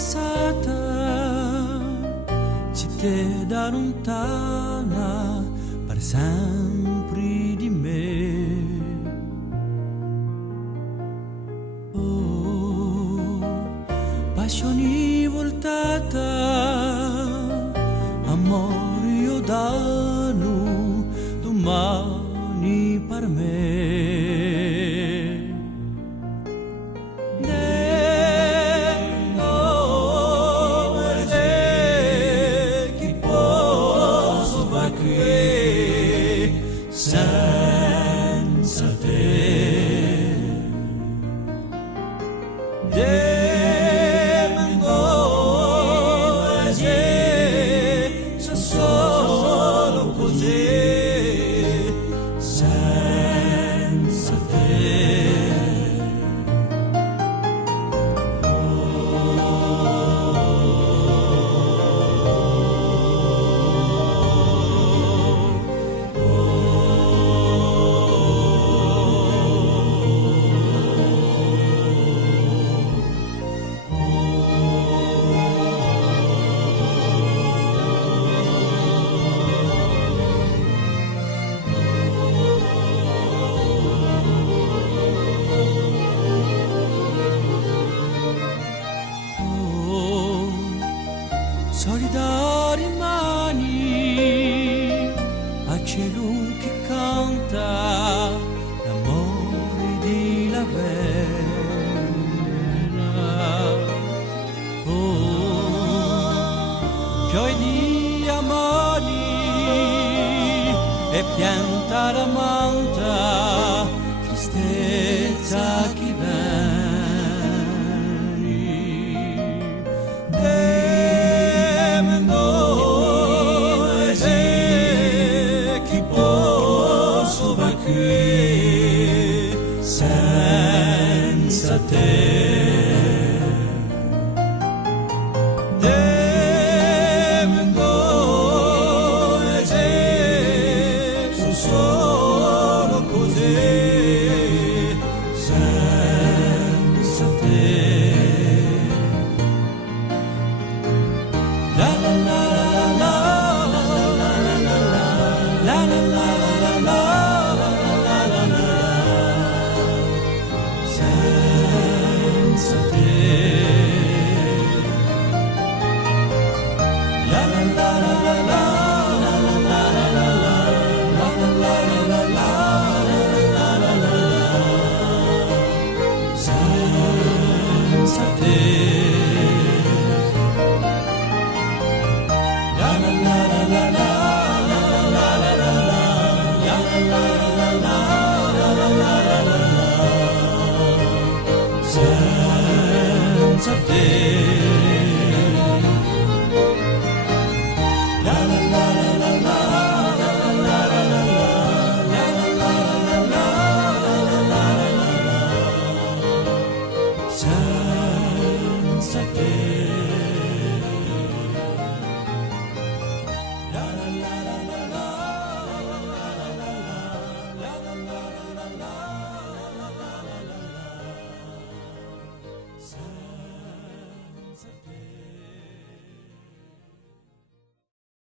passata città da lontana per sempre di me. Oh, passioni voltata, amore io danno domani per me. Senza te demango se solo così senza te. Solidari mani a cielo che canta l'amore di la bella. Oh, pioi di amori e pianta la manta, tristezza che senza te.